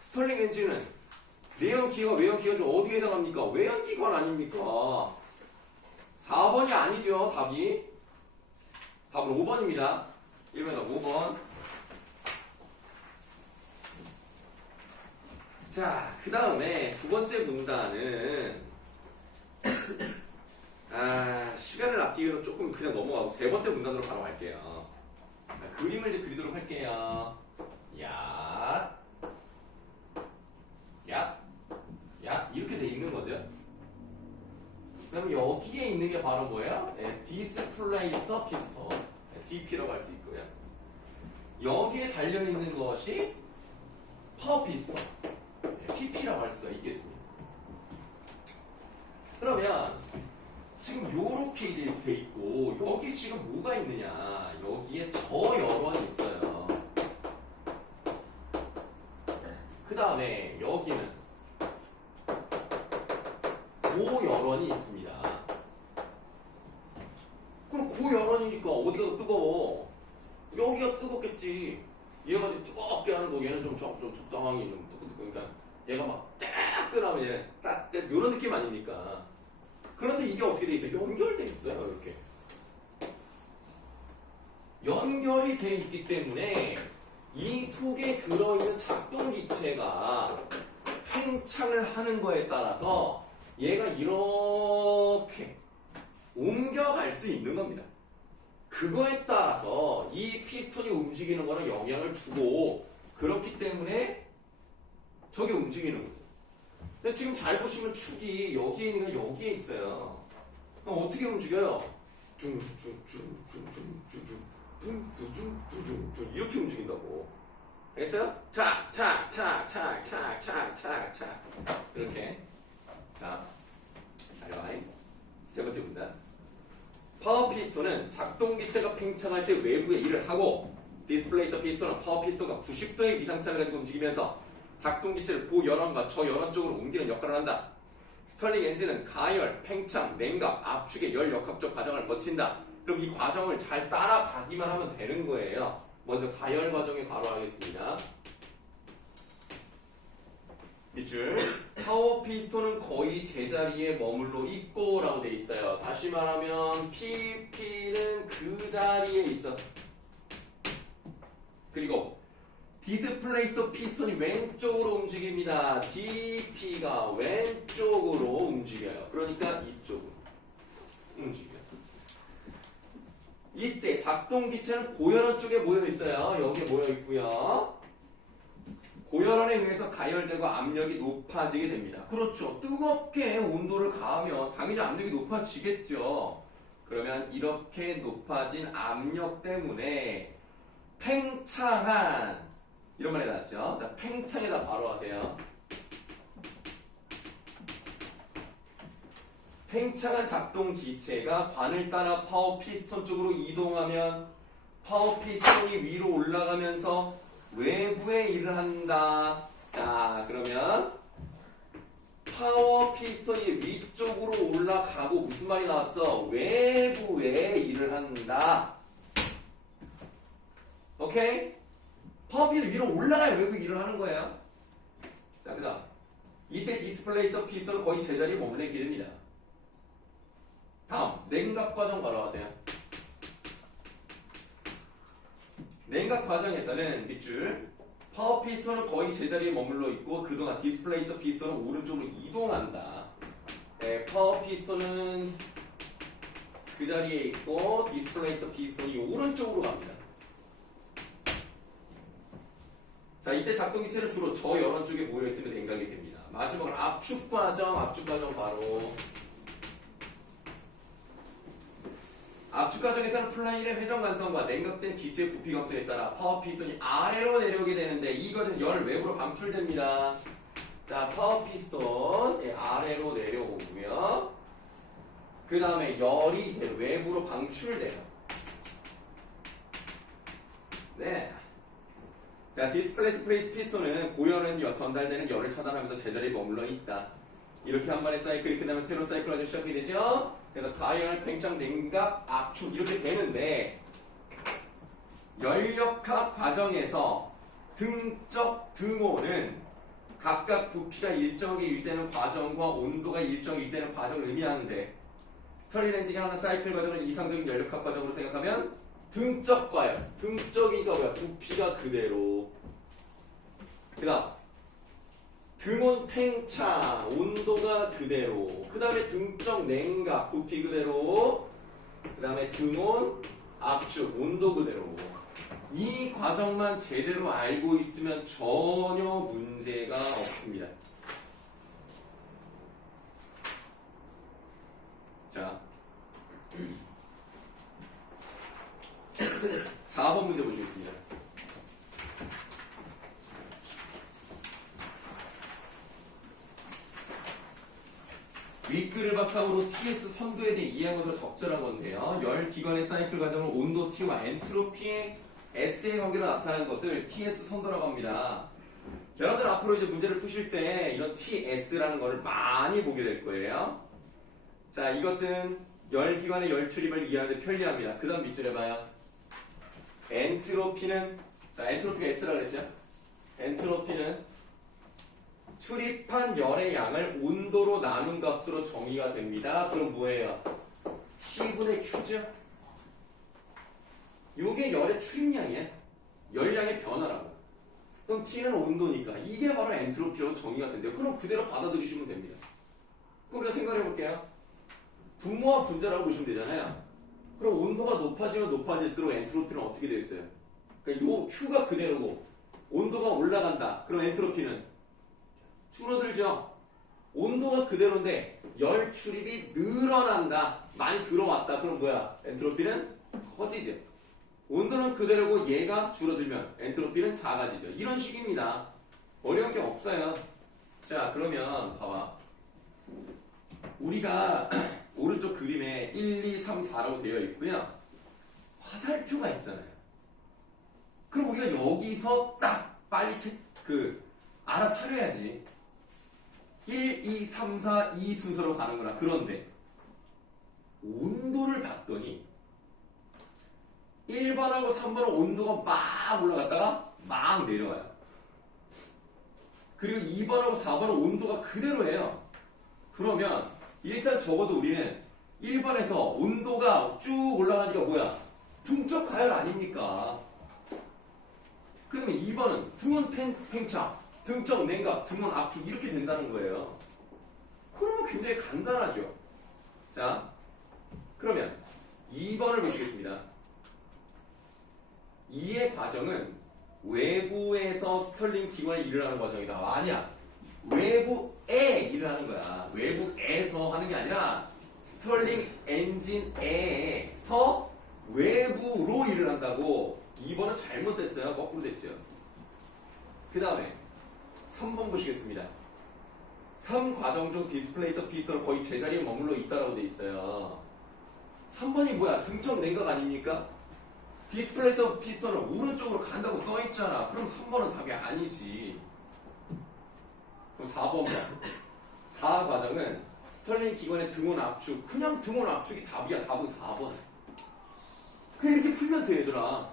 스털링 엔진은 내연기관, 외연기관 중 어디에 해당합니까? 외연기관 아닙니까? 4번이 아니죠, 답이. 답은 5번입니다. 1번에다 5번. 자, 그 다음에 두 번째 문단은 시간을 아끼기 위해서 조금 그냥 넘어가고 세 번째 문단으로 바로 갈게요. 자, 그림을 이제 그리도록 할게요. 이렇게 돼 있는 거죠. 그러면 여기에 있는 게 바로 뭐예요? 디스플레이서 피스톤, DP라고 할 수 있고요. 여기에 달려 있는 것이 파워 피스톤, PP라고 할 수가 있겠습니다. 그러면 지금 요렇게 이제 돼 있고 여기 지금 뭐가 있느냐? 여기에 저열원이 있어요. 그 다음에 여기는 고열원이 있습니다. 그럼 고열원이니까 어디가 더 뜨거워? 여기가 뜨겁겠지. 얘가 이제 뜨겁게 하는 거 얘는 좀 적당히 좀 뜨겁고 그러니까 얘가 막 따끈하면 얘는 따뜻 이런 느낌 아닙니까? 그런데 이게 어떻게 돼 있어요? 연결돼 있어요. 이렇게 연결이 돼 있기 때문에 이 속에 들어있는 작동기체가 팽창을 하는 거에 따라서 얘가 이렇게 옮겨갈 수 있는 겁니다. 그거에 따라서 이 피스톤이 움직이는 거는 영향을 주고 그렇기 때문에 저게 움직이는 거죠. 근데 지금 잘 보시면 축이 여기에 있는 게 여기에 있어요. 그럼 어떻게 움직여요? 이렇게 움직인다고. 알겠어요? 착 이렇게. 자, 잘 봐. 세 번째 문단. 파워 피스톤은 작동 기체가 팽창할 때 외부에 일을 하고 디스플레이서 피스톤은 파워 피스톤과 90도의 위상차를 가지고 움직이면서 작동 기체를 고열원과 저열원 쪽으로 옮기는 역할을 한다. 스털링 엔진은 가열, 팽창, 냉각, 압축의 열 역학적 과정을 거친다. 그럼 이 과정을 잘 따라가기만 하면 되는 거예요. 먼저 가열 과정에 가로하겠습니다. 밑줄. 파워 피스톤은 거의 제자리에 머물러 있고 라고 돼 있어요. 다시 말하면 PP는 그 자리에 있어. 그리고 디스플레이서 피스톤이 왼쪽으로 움직입니다. DP가 왼쪽으로 움직여요. 그러니까 이쪽으로 움직여요. 이때 작동기체는 고열원 쪽에 모여 있어요. 여기에 모여 있고요. 고열원에 의해서 가열되고 압력이 높아지게 됩니다. 그렇죠. 뜨겁게 온도를 가하면 당연히 압력이 높아지겠죠. 그러면 이렇게 높아진 압력 때문에 팽창한 이런 말이 나왔죠. 자, 팽창에다 바로 하세요. 팽창한 작동 기체가 관을 따라 파워 피스톤 쪽으로 이동하면 파워 피스톤이 위로 올라가면서 외부에 일을 한다. 자, 그러면 파워 피스톤이 위쪽으로 올라가고 무슨 말이 나왔어? 외부에 일을 한다. 오케이? 파워 피스톤이 위로 올라가야 외부에 일을 하는 거예요. 자, 그 다음 이때 디스플레이서 피스톤은 거의 제자리에 머물러 있게 됩니다. 다음 냉각 과정 바라보세요. 냉각 과정에서는 밑줄 파워 피스톤은 거의 제자리에 머물러 있고 그동안 디스플레이서 피스톤은 오른쪽으로 이동한다. 네, 파워 피스톤은 그 자리에 있고 디스플레이서 피스톤이 오른쪽으로 갑니다. 자, 이때 작동기체는 주로 저 여러 쪽에 모여있으면 냉각이 됩니다. 마지막으로 압축 과정 바로 압축 과정에서는 플라인의 회전 간성과 냉각된 기체의 부피 감소에 따라 파워 피스톤이 아래로 내려오게 되는데 이거는 열 외부로 방출됩니다. 자, 파워 피스톤 아래로 내려오고요. 그 다음에 열이 이제 외부로 방출돼요. 네. 자, 디스플레이스 플레이스 피스톤은 고열에서 전달되는 열을 차단하면서 제자리에 머물러 있다. 이렇게 한 번의 사이클이 끝나면 새로운 사이클 아주 시작이 되죠. 그래서 가열, 팽창, 냉각, 압축 이렇게 되는데 열역학 과정에서 등적, 등호는 각각 부피가 일정하게 유지되는 과정과 온도가 일정하게 유지되는 과정을 의미하는데 스털린 엔진이 하는 사이클 과정을 이상적인 열역학 과정으로 생각하면 등적 과열, 등적이니까 뭐야? 부피가 그대로. 그 다음 등온 팽창, 온도가 그대로. 그 다음에 등적 냉각, 부피 그대로. 그 다음에 등온 압축, 온도 그대로. 이 과정만 제대로 알고 있으면 전혀 문제가 없습니다. 자, 4번 문제 보시겠습니다. 윗글을 바탕으로 TS 선도에 대해 이해한 것으로 적절한 건데요. 열 기관의 사이클 과정을 온도 T와 엔트로피 S의 관계로 나타나는 것을 TS 선도라고 합니다. 여러분들 앞으로 이제 문제를 푸실 때 이런 TS라는 것을 많이 보게 될 거예요. 자, 이것은 열 기관의 열 출입을 이해하는 데 편리합니다. 그 다음 밑줄 해봐요. 엔트로피는, 자, 엔트로피가 S라고 그랬죠? 엔트로피는 출입한 열의 양을 온도로 나눈 값으로 정의가 됩니다. 그럼 뭐예요? T분의 Q죠? 요게 열의 출입량이에요. 열량의 변화라고. 그럼 T는 온도니까 이게 바로 엔트로피로 정의가 된대요. 그럼 그대로 받아들이시면 됩니다. 그럼 우리가 생각해 볼게요. 분모와 분자라고 보시면 되잖아요. 그럼 온도가 높아지면 높아질수록 엔트로피는 어떻게 되어 있어요? 그러니까 요 Q가 그대로고 온도가 올라간다. 그럼 엔트로피는 줄어들죠. 온도가 그대로인데 열 출입이 늘어난다. 많이 들어왔다. 그럼 뭐야? 엔트로피는 커지죠. 온도는 그대로고 얘가 줄어들면 엔트로피는 작아지죠. 이런 식입니다. 어려운 게 없어요. 자, 그러면 봐봐. 우리가 오른쪽 그림에 1, 2, 3, 4라고 되어 있고요. 화살표가 있잖아요. 그럼 우리가 여기서 딱 빨리 알아차려야지. 1, 2, 3, 4, 이 순서로 가는구나. 그런데 온도를 봤더니 1번하고 3번은 온도가 막 올라갔다가 막 내려와요. 그리고 2번하고 4번은 온도가 그대로예요. 그러면 일단 적어도 우리는 1번에서 온도가 쭉 올라가니까 뭐야? 등적 가열 아닙니까? 그러면 2번은 등온 팽창, 등적 냉각, 등온 압축 이렇게 된다는 거예요. 그러면 굉장히 간단하죠. 자, 그러면 2번을 보시겠습니다. 2의 과정은 외부에서 스털링 기관에 일을 하는 과정이다. 아니야. 외부에 일을 하는 거야. 외부에서 하는 게 아니라 스털링 엔진에서 외부로 일을 한다고. 2번은 잘못됐어요. 거꾸로 됐죠. 그 다음에 3번 보시겠습니다. 3과정 중 디스플레이서 피스톤은 거의 제자리에 머물러 있다라고 돼 있어요. 3번이 뭐야? 등적 냉각 아닙니까? 디스플레이서 피스톤은 오른쪽으로 간다고 써있잖아. 그럼 3번은 답이 아니지. 그럼 4번 봐. 4과정은 스털링 기관의 등원 압축. 그냥 등원 압축이 답이야. 답은 4번. 그냥 이렇게 풀면 돼, 얘들아.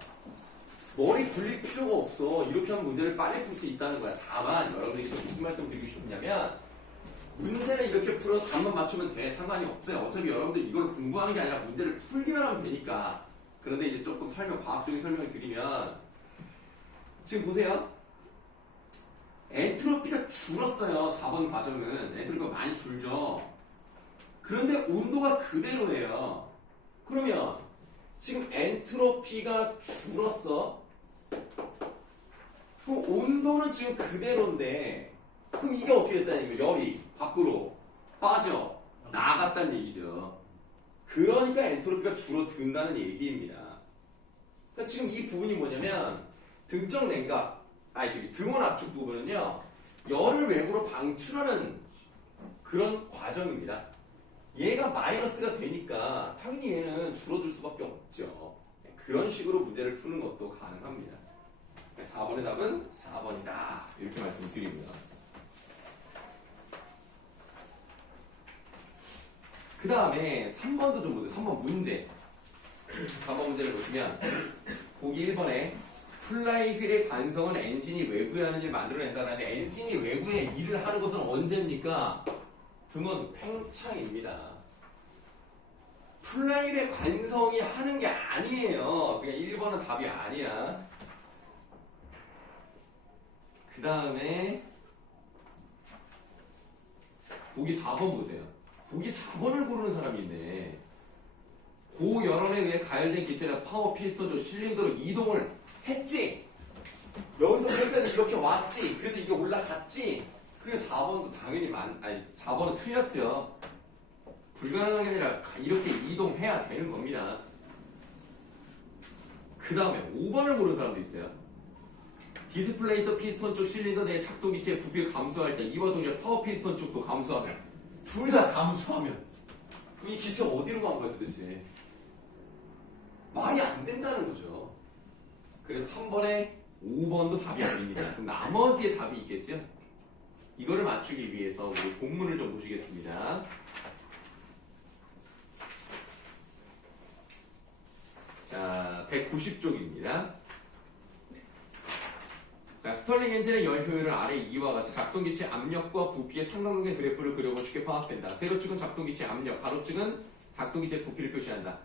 머리 굴릴 필요가 없어. 이렇게 하면 문제를 빨리 풀 수 있다는 거야. 다만 여러분에게 좀 무슨 말씀 드리고 싶냐면 문제는 이렇게 풀어 답만 맞추면 돼. 상관이 없어요. 어차피 여러분들 이걸 공부하는 게 아니라 문제를 풀기만 하면 되니까. 그런데 이제 조금 과학적인 설명을 드리면 지금 보세요. 엔트로피가 줄었어요. 4번 과정은. 엔트로피가 많이 줄죠. 그런데 온도가 그대로예요. 그러면 지금 엔트로피가 줄었어. 그럼 온도는 지금 그대로인데 그럼 이게 어떻게 됐다는 얘기예요? 열이 밖으로 빠져 나갔다는 얘기죠. 그러니까 엔트로피가 줄어든다는 얘기입니다. 그러니까 지금 이 부분이 뭐냐면 등적 냉각, 등원 압축 부분은요 열을 외부로 방출하는 그런 과정입니다. 얘가 마이너스가 되니까 당연히 얘는 줄어들 수밖에 없죠. 그런 식으로 문제를 푸는 것도 가능합니다. 4번의 답은 4번이다. 이렇게 말씀을 드리고요. 그 다음에 3번도 좀 보세요. 3번 문제. 3번 문제를 보시면 보기 1번에 플라이휠의 관성은 엔진이 외부에 하는 일을 만들어낸다는데 엔진이 외부에 일을 하는 것은 언제입니까? 등은 팽창입니다. 플라이휠의 관성이 하는 게 아니에요. 그냥 1번은 답이 아니야. 그 다음에 보기 4번 보세요. 보기 4번을 고르는 사람이 있네. 고열원에 의해 가열된 기체는 파워 피스톤 실린더로 이동을 했지. 여기서 여기까지 이렇게 왔지. 그래서 이게 올라갔지. 그래서 4번도 당연히 4번은 틀렸죠. 불가능한 게 아니라 이렇게 이동해야 되는 겁니다. 그 다음에 5번을 고르는 사람도 있어요. 디스플레이서 피스톤 쪽 실린더 내 작동 기체의 부피를 감소할 때 이와 동시에 파워 피스톤 쪽도 감소하면 둘 다 감소하면 이 기체 어디로 간 거야 도대체? 말이 안 된다는 거죠. 그래서 3번에 5번도 답이 아닙니다. 그럼 나머지의 답이 있겠죠? 이거를 맞추기 위해서 우리 본문을 좀 보시겠습니다. 자, 190쪽입니다. 자, 스털링 엔진의 열 효율은 아래 이와 같이 작동기체 압력과 부피의 상관관계 그래프를 그려보면 쉽게 파악된다. 세로축은 작동기체 압력, 가로축은 작동기체 부피를 표시한다.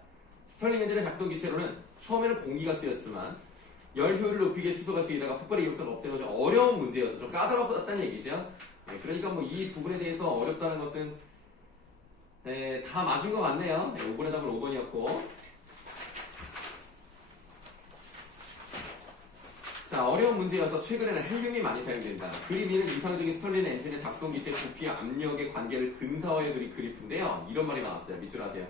스털링 엔진의 작동기체로는 처음에는 공기가 쓰였지만 열 효율을 높이기 위해 수소가 쓰이다가 폭발의 위험성을 없애는 것이 어려운 문제여서 좀 까다롭다는 얘기죠. 네, 그러니까 뭐 이 부분에 대해서 어렵다는 것은 다 맞은 것 같네요. 5번의 답은 5번이었고. 자, 어려운 문제여서 최근에는 헬륨이 많이 사용된다. 그림 2는 이상적인 스털링 엔진의 작동기체 부피 압력의 관계를 근사화해 그린 그래프인데요. 이런 말이 나왔어요. 밑줄 하세요.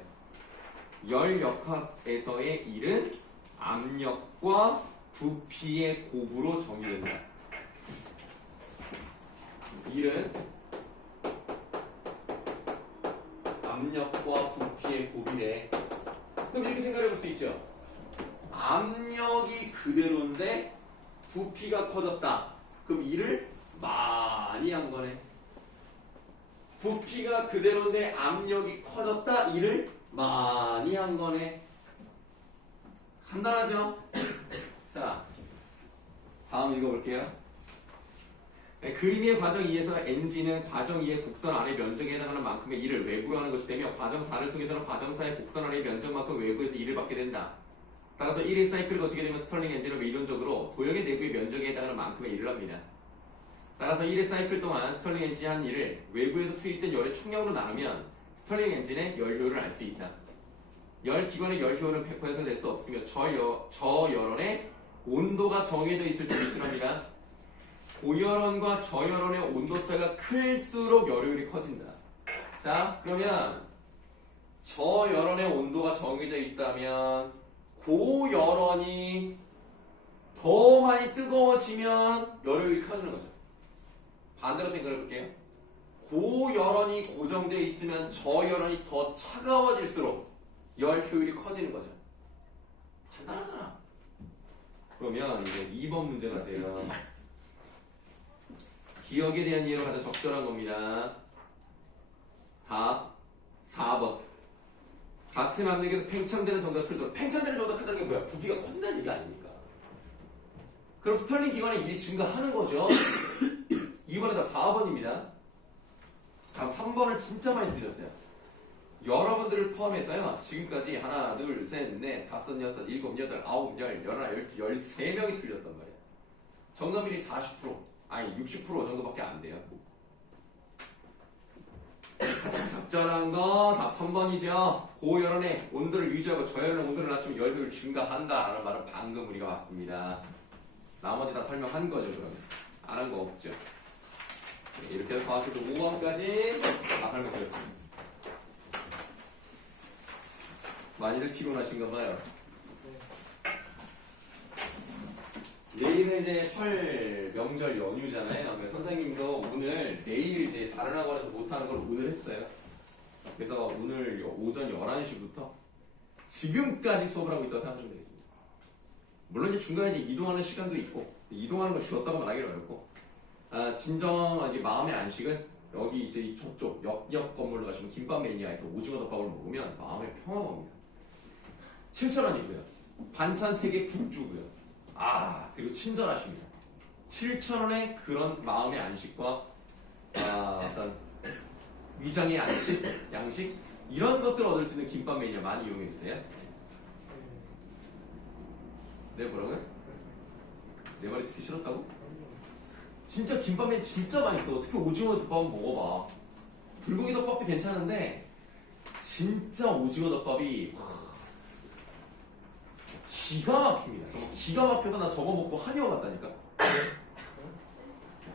열 역학에서의 일은 압력과 부피의 곱으로 정의된다. 일은 압력과 부피의 곱이래. 그럼 이렇게 생각해 볼 수 있죠. 압력이 그대로인데 부피가 커졌다. 그럼 일을 많이 한 거네. 부피가 그대로인데 압력이 커졌다. 일을 많이 한 거네. 간단하죠? 자, 다음 읽어볼게요. 네, 그림 2의 과정 2에서 엔진은 과정 2의 곡선 아래 면적에 해당하는 만큼의 일을 외부로 하는 것이 되며 과정 4를 통해서는 과정 4의 곡선 아래의 면적만큼 외부에서 일을 받게 된다. 따라서 1의 사이클을 거치게 되면 스털링 엔진은 이론적으로 도형의 내부의 면적에 해당하는 만큼의 일을 합니다. 따라서 1의 사이클 동안 스털링 엔진이 한 일을 외부에서 투입된 열의 총량으로 나누면 스털링 엔진의 열 효율을 알 수 있다. 열 기관의 열 효율은 100% 될 수 없으며 저열원의 온도가 정해져 있을 때 위치합니다. 고열원과 저열원의 온도차가 클수록 열 효율이 커진다. 자, 그러면 저열원의 온도가 정해져 있다면 고열원이 더 많이 뜨거워지면 열 효율이 커지는 거죠. 반대로 생각해 볼게요. 고열원이 고정되어 있으면 저열원이 더 차가워질수록 열 효율이 커지는 거죠. 간단하잖아. 그러면 이제 2번 문제 가세요. 기억에 대한 이해로 가장 적절한 겁니다. 답 4번. 같은 압력에서 팽창되는 정도가 클수록, 팽창되는 정도가 크다는 게 뭐야? 부피가 커진다는 얘기 아닙니까? 그럼 스털링 기관의 일이 증가하는 거죠. 이번에 답 4번입니다. 다음 3번을 진짜 많이 틀렸어요. 여러분들을 포함해서요. 지금까지 하나, 둘, 셋, 넷, 다섯, 여섯, 일곱, 여덟, 아홉, 열, 열하나, 열두, 13명이 틀렸단 말이에요. 정답률이 40%, 아니 60% 정도밖에 안 돼요. 가장 적절한 거 답 3번이죠. 고열원의 온도를 유지하고 저열원의 온도를 낮추면 열효율 증가한다라는 말은 방금 우리가 봤습니다. 나머지 다 설명한 거죠. 그러면 안 한 거 없죠. 네, 이렇게 해서 과학기술 5번까지 다 설명드렸습니다. 많이들 피곤하신가 봐요. 내일은 이제 설 명절 연휴잖아요. 그래서 선생님도 오늘 내일 이제 다른 학원에서 못하는 걸 오늘 했어요. 그래서 오늘 오전 11시부터 지금까지 수업을 하고 있다고 생각하시면 되겠습니다. 물론 이제 중간에 이제 이동하는 시간도 있고 이동하는 거 쉬었다고 말하기는 어렵고 진정 이제 마음의 안식은 여기 이제 저쪽 옆 건물로 가시면 김밥 매니아에서 오징어 덮밥을 먹으면 마음의 평화가 옵니다. 7,000원이고요. 반찬 3개 국 주고요. 그리고 친절하십니다. 7,000원의 그런 마음의 안식과 어떤 위장의 양식 이런 것들을 얻을 수 있는 김밥 매니아 많이 이용해 주세요. 네, 뭐라고요? 내 말이 듣기 싫었다고? 진짜 김밥 매니아 진짜 맛있어. 특히 오징어 덮밥은 먹어봐. 불고기 덮밥도 괜찮은데 진짜 오징어 덮밥이 기가 막힙니다. 정말 기가 막혀서 나 저거 먹고 한의원 갔다니까.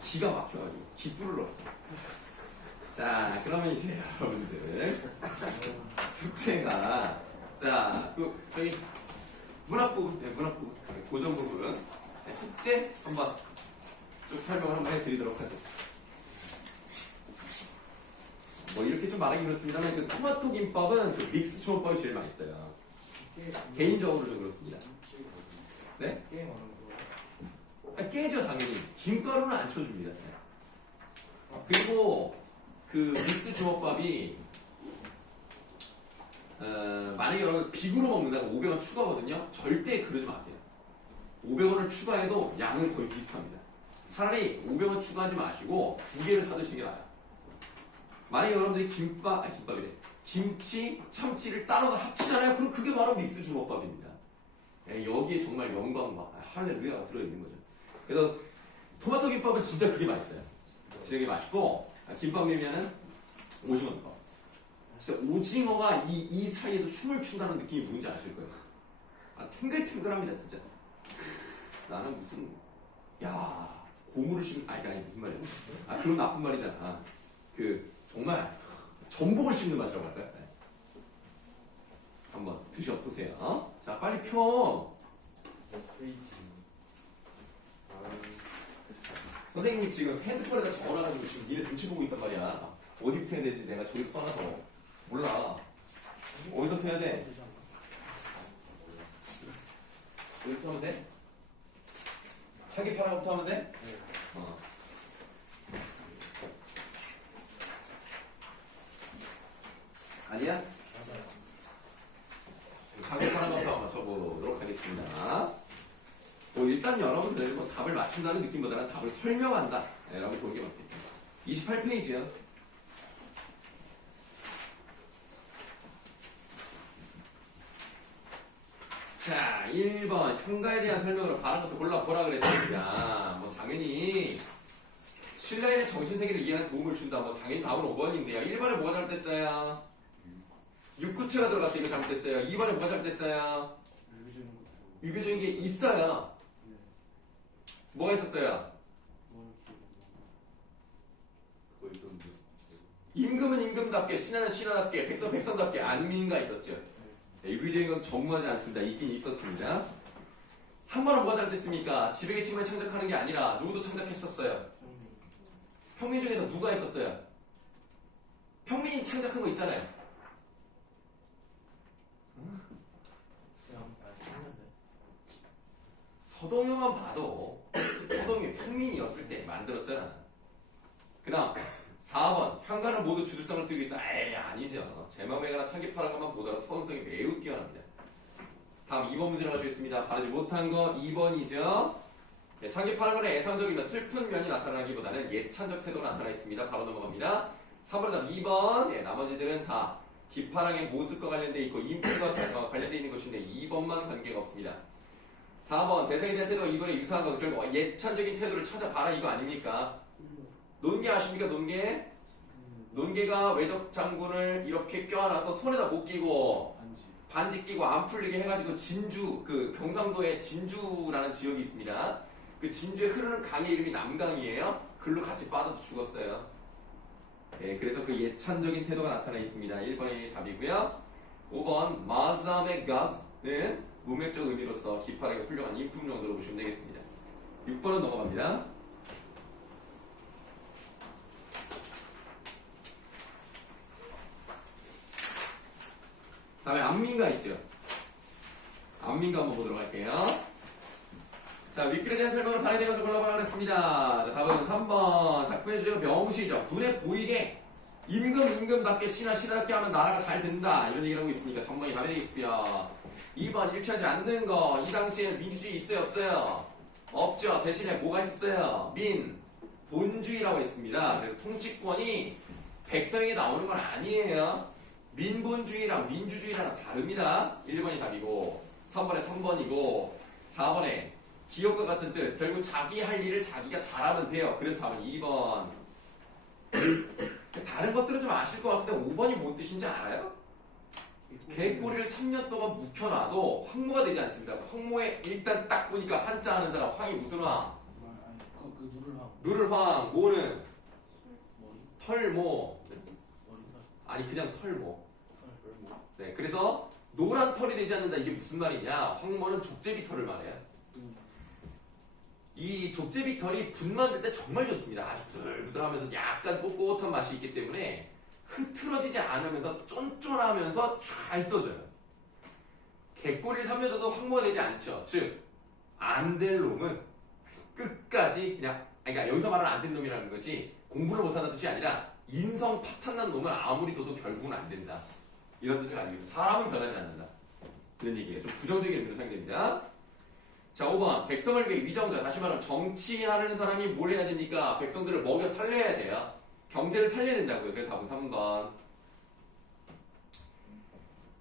기가 막혀가지고 기 뚫으러. 자, 그러면 이제 여러분들 숙제가 저기 문학 부분, 문학 부분, 고정 부분 숙제 한번 쭉 설명을 한번 해드리도록 하죠. 뭐 이렇게 좀 말하기 그렇습니다만 그 토마토 김밥은 그 믹스 주먹밥이 제일 맛있어요. 개인적으로 좀 그렇습니다. 네? 깨죠 당연히. 김가루는 안 쳐줍니다. 그리고 그 믹스 주먹밥이 만약에 여러분 빅으로 먹는다면 500원 추가거든요. 절대 그러지 마세요. 500원을 추가해도 양은 거의 비슷합니다. 차라리 500원 추가하지 마시고 2개를 사드시는 게 나아요. 만약에 여러분들이 김밥이래. 김치, 참치를 따로 합치잖아요. 그럼 그게 바로 믹스 주먹밥입니다. 여기에 정말 영광과 할렐루야가 들어있는 거죠. 그래서 토마토 김밥은 진짜 그게 맛있어요. 진짜 그게 맛있고 김밥 내면은 오징어 김밥. 진짜 오징어가 이 사이에서 춤을 춘다는 느낌이 뭔지 아실 거예요. 탱글탱글합니다 진짜. 나는 무슨 고무를 씹는 아니 무슨 말이야? 그런 나쁜 말이잖아. 정말 전복을 씹는 맛이라고 할까요? 네. 한번 드셔보세요. 자, 빨리 펴. 선생님이 지금 핸드폰에다 적어놔가지고 지금 니네 눈치 보고 있단 말이야. 어디부터 해야 되지? 내가 저기 써놔서 몰라. 어디서부터 해야 돼? 여기서 하면 돼? 자기 편하부터 하면 돼? 아니야? 맞아요. 자기 편하부터 한번 맞춰보도록 하겠습니다. 일단 여러분들 답을 맞춘다는 느낌보다는 답을 설명한다 라고 보는 게 맞겠죠. 28페이지요. 자, 1번 현가에 대한 설명으로 바라면서 골라보라 그랬습니다. 당연히 신라인의 정신세계를 이해하는 도움을 준다. 당연히 답은 5번인데요. 1번에 뭐가 잘못됐어요? 육구체가 들어갔어요. 이거 잘못됐어요. 2번에 뭐가 잘못됐어요? 유교적인 게 있어요. 뭐가 있었어요? 임금은 임금답게, 신하는 신하답게, 백성 백성답게, 안민가 있었죠. 유교적인 것은 전무하지 않습니다. 있긴 있었습니다. 3번은 뭐가 잘못됐습니까? 지배계 층만 창작하는 게 아니라 누구도 창작했었어요. 평민 중에서 누가 했었어요? 평민이 창작한 거 있잖아요. 제가 생각나요. 서동요만 봐도 서동요 평민이었을 때 만들었잖아. 그 다음 4번 현관은 모두 주술성을 띠고 있다. 에이 아니죠. 제 맘에 가나 창기파란 것만 보더라도 서원성이 매우 뛰어납니다. 다음 2번 문제로 가시겠습니다. 바르지 못한 거 2번이죠. 네, 창기파란 것은 애상적이며 슬픈 면이 나타나기보다는 예찬적 태도가 나타나 있습니다. 바로 넘어갑니다. 3번 다음 2번. 예, 나머지들은 다 기파랑의 모습과 관련돼 있고 인품과 관련돼 있는 것인데 2번만 관계가 없습니다. 4번 대상에 대한 태도가 이번에 유사한 것은 결국 예찬적인 태도를 찾아봐라 이거 아닙니까? 논개 아십니까? 논개? 논개가 외적 장군을 이렇게 껴안아서 손에다 못 끼고 반지 끼고 안 풀리게 해가지고 진주, 그 경상도에 진주라는 지역이 있습니다. 그 진주에 흐르는 강의 이름이 남강이에요. 글로 같이 빠져서 죽었어요. 네, 그래서 그 예찬적인 태도가 나타나 있습니다. 1번이 답이고요. 5번 마자메 가즈는 문맥적 의미로서 기파랑의 훌륭한 인품 정도로 보시면 되겠습니다. 6번은 넘어갑니다. 다음에 안민가 있죠. 안민가 한번 보도록 할게요. 자, 위클에 대한 설명을 발해돼가지고 골라보라 그랬습니다. 자, 답은 3번. 작품의 주제가 명시죠. 눈에 보이게 임금답게 신하답게 하면 나라가 잘 된다. 이런 얘기를 하고 있으니까 3번이 답이 되겠고요. 2번 일치하지 않는 거. 이 당시에 민주주의 있어요? 없어요? 없죠. 대신에 뭐가 있었어요? 본주의라고 했습니다. 그래서 통치권이 백성에게 나오는 건 아니에요. 민본주의랑 민주주의랑 다릅니다. 1번이 답이고 3번에 3번이고 4번에 기업과 같은 뜻. 결국 자기 할 일을 자기가 잘하면 돼요. 그래서 답은 2번. 다른 것들은 좀 아실 것 같은데 5번이 뭔 뜻인지 알아요? 개꼬리를 3년 동안 묵혀놔도 황무가 되지 않습니다. 황무에 일단 딱 보니까 한자 하는 사람 황이 무슨 황? 그 누를황. 누를황. 모는 머리. 털모. 머리털. 아니 그냥 털모. 털. 네, 그래서 노란 털이 되지 않는다. 이게 무슨 말이냐? 황모는 족제비 털을 말해요. 이 족제비 털이 분 만들 때 정말 좋습니다. 아주 부들부들하면서 약간 꼿꼿한 맛이 있기 때문에 흐트러지지 않으면서 쫀쫀하면서 잘 써져요. 개꼬리를 삼려줘도 황모가 되지 않죠. 즉, 안 될 놈은 끝까지 그냥, 그러니까 여기서 말하는 안 된 놈이라는 것이 공부를 못한다는 뜻이 아니라 인성 파탄난 놈은 아무리 둬도 결국은 안 된다. 이런 뜻을 가지고 있어요. 사람은 변하지 않는다. 이런 얘기가 좀 부정적인 의미로 사용됩니다. 자, 5번. 백성을 위해 위정자. 다시 말하면 정치하는 사람이 뭘 해야 됩니까? 백성들을 먹여 살려야 돼요. 경제를 살려야 된다고요. 그래서 답은 3번.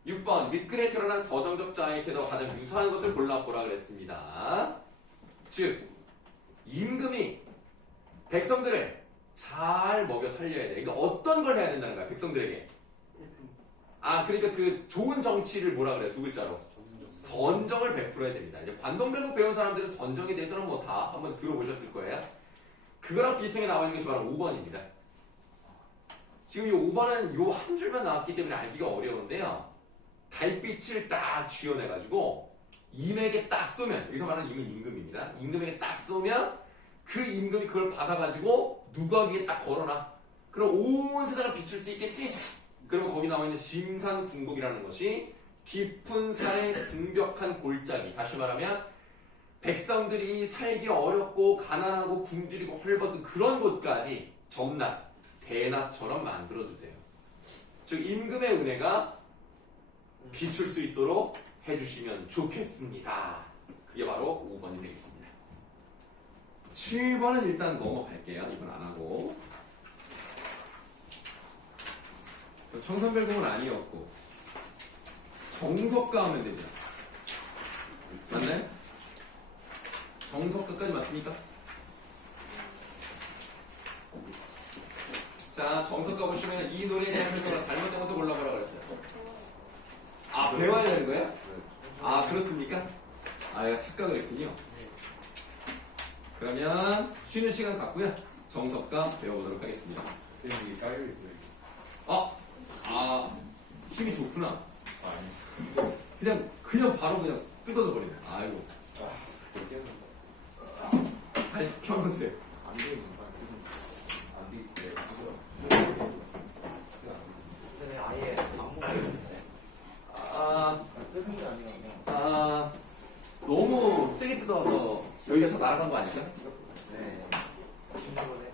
6번. 윗글에 드러난 서정적 자의 태도와 가장 유사한 것을 골라보라 그랬습니다. 즉, 임금이 백성들을 잘 먹여 살려야 돼. 그러니까 어떤 걸 해야 된다는 거야, 백성들에게. 그러니까 그 좋은 정치를 뭐라 그래요? 두 글자로. 선정을 베풀어야 됩니다. 이제 관동배국 배운 사람들은 선정에 대해서는 뭐 다 한번 들어보셨을 거예요. 그거랑 비슷하게 나와 있는 것이 바로 5번입니다. 지금 이 5번은 요 한 줄만 나왔기 때문에 알기가 어려운데요. 달빛을 딱 쥐어내가지고 임에게 딱 쏘면, 여기서 말하는 임은 임금입니다. 임금에게 딱 쏘면 그 임금이 그걸 받아가지고 누가 위에 딱 걸어놔. 그럼 온 세상을 비출 수 있겠지? 그러면 거기 나와 있는 심산궁곡이라는 것이 깊은 산의 궁벽한 골짜기. 다시 말하면 백성들이 살기 어렵고 가난하고 굶주리고 헐벗은 그런 곳까지 점낮, 대낮처럼 만들어주세요. 즉 임금의 은혜가 비출 수 있도록 해주시면 좋겠습니다. 그게 바로 5번이 되겠습니다. 7번은 일단 넘어갈게요. 이건 안 하고. 청산별공은 아니었고 정석가 하면 되죠. 맞나요? 정석가까지 맞습니까? 자, 정석가 보시면 이 노래에 대한 설명을 잘못된 것을 골라보라 그랬어요. 배워야 되는 거예요? 그렇습니까? 얘가 착각을 했군요. 그러면 쉬는 시간 갖고요. 정석가 배워보도록 하겠습니다. 여기 깔려있어요. 힘이 좋구나. 아니. 그냥 바로 그냥 뜯어져 버리네. 아이고. 그렇게 아니, 켜보세요. 안 되는 건 안 되겠지. 여기가 다 날아간 거 아닐까? 네.